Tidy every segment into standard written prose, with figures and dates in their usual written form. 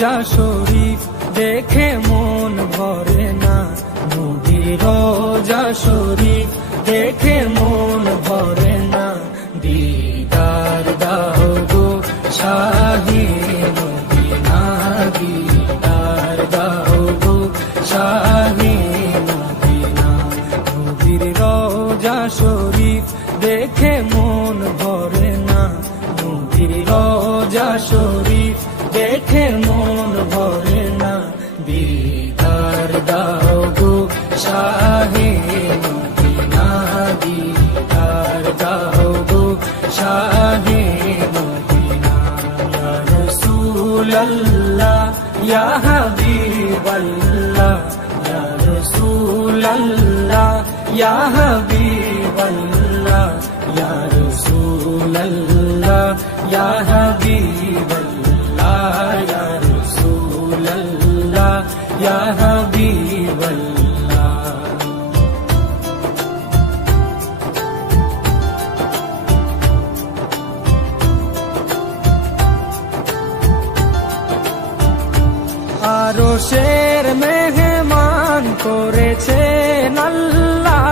রোজা শরীফ দেখে মন ভরে না, নবীর রোজা শরীফ দেখে মন ভরে না। দিদার দাও গো শাহে মদিনা, দিদার দাও গো শাহে মদিনা। নবীর রোজা শরীফ দেখে মন ভরে না, নবীর রোজা শরীফ দেখে মন ভরে না। দিদার দাও গো শাহে মদিনা, দিদার দাও গো শাহে মদিনা। ইয়া রাসূলাল্লাহ ইয়া হাবিবাল্লাহ, ইয়া রাসূলাল্লাহ ইয়া হাবিবাল্লাহ, ইয়া রাসূলাল্লাহ ইয়া হাবিবাল্লাহ, ইয়া রাসূলাল্লাহ ইয়া হাবিবাল্লাহ। আরশের মেহমান করেছেন আল্লাহ,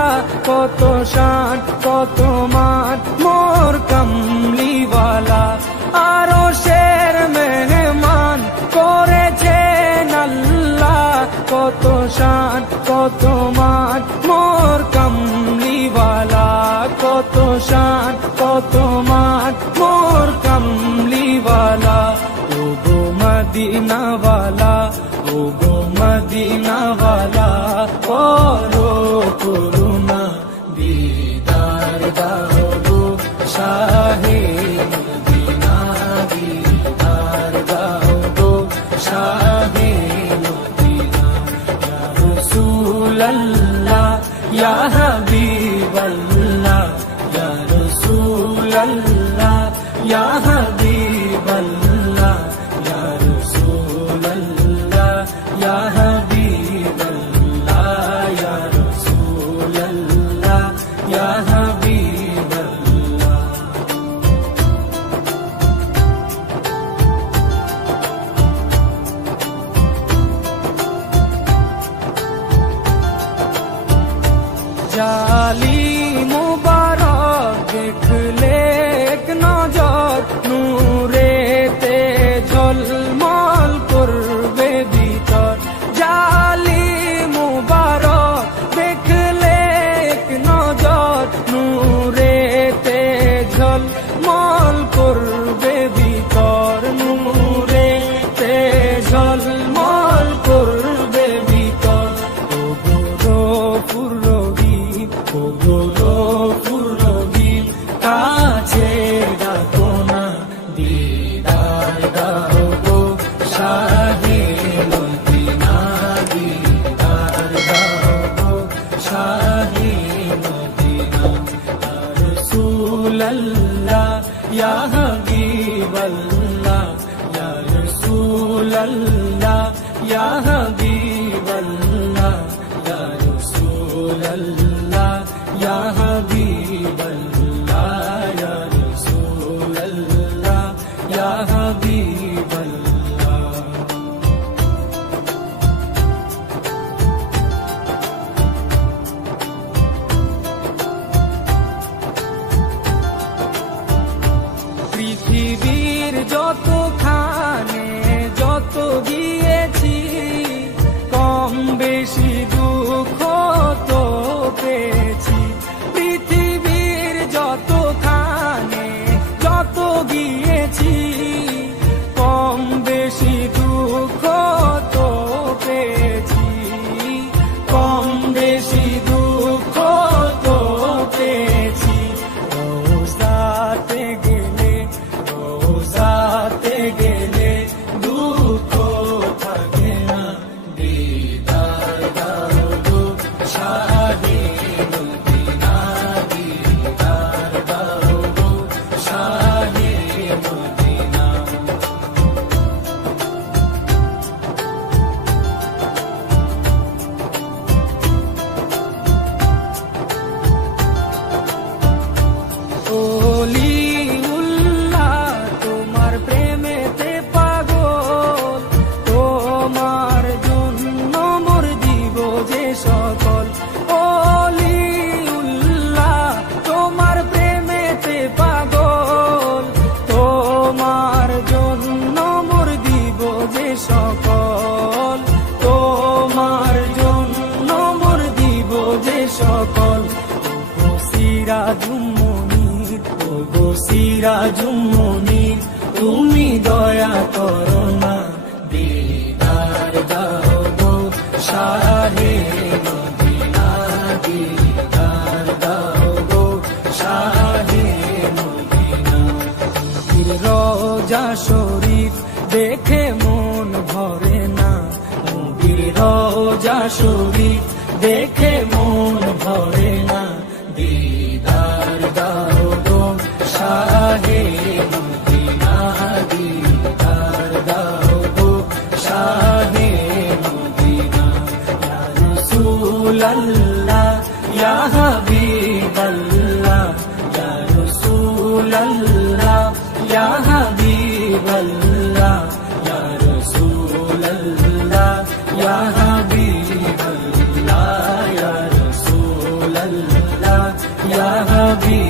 কত শান কত মান মোর কামলিওয়ালা। আরশের মেহমান করেছেন আল্লাহ, কত শান কত মান মোর কামলিওয়ালা, কত শান কত মান মোর কামলিওয়ালা। ও গো মদিনাওয়ালা, ও গো মদিনাওয়ালা, করো করুণা, দিদার দাও গো শাহে মদিনা, দিদার দাও গো শাহে মদিনা। ইয়া রাসূলাল্লাহ ইয়া হাবিবাল্লাহ, ইয়া রাসূলাল্লাহ ইয়া হাবিবাল্লাহ, ইয়া রাসূলাল্লাহ ইয়া হাবিবাল্লাহ, ইয়া রাসূলাল্লাহ ইয়া হাবিবাল্লাহ। জালি মুবারক দেখলে এক নজর, নূরেতে ঝলমল করবে ভিতর। জালি মুবারক দেখলে এক নজর, নূরেতে ঝলমল করবে ভিতর, নূরেতে ঝলমল করবে ভিতর। ও গো রহিম, ও গো রহিম, কাছে ডাকো না, দিদার দাও গো শাহে মদিনা, দিদার দাও গো শাহে মদিনা। ইয়া রাসূলাল্লাহ ইয়া হাবিবাল্লাহ, ইয়া রাসূলাল্লাহ ইয়া হাবিবাল্লাহ, ইয়া রাসূলাল্লাহ ইয়া হাবিবাল্লাহ, ইয়া রাসূলাল্লাহ ইয়া হাবিবাল্লাহ। পৃথিবীর যতখানে যত গিয়েছি, কম বেশি দুঃখ তো পেয়েছি। পৃথিবীর যতখানে যত গিয়েছি, কম শরীফ দেখে মন ভরে না, নবীর রওজা শরীফ দেখে মন ভরে না। দিদার দাও গো শাহে মদিনা, দিদার দাও গো শাহে মদিনা। ইয়া রাসূলাল্লাহ ইয়া হাবিবাল্লাহ, ইয়া রাসূলাল্লাহ ইয়া হাবিবাল্লাহ, ইয়া রাসূলাল্লাহ ইয়া হাবিবাল্লাহ, ইয়া রাসূলাল্লাহ ইয়া হাবিবাল্লাহ।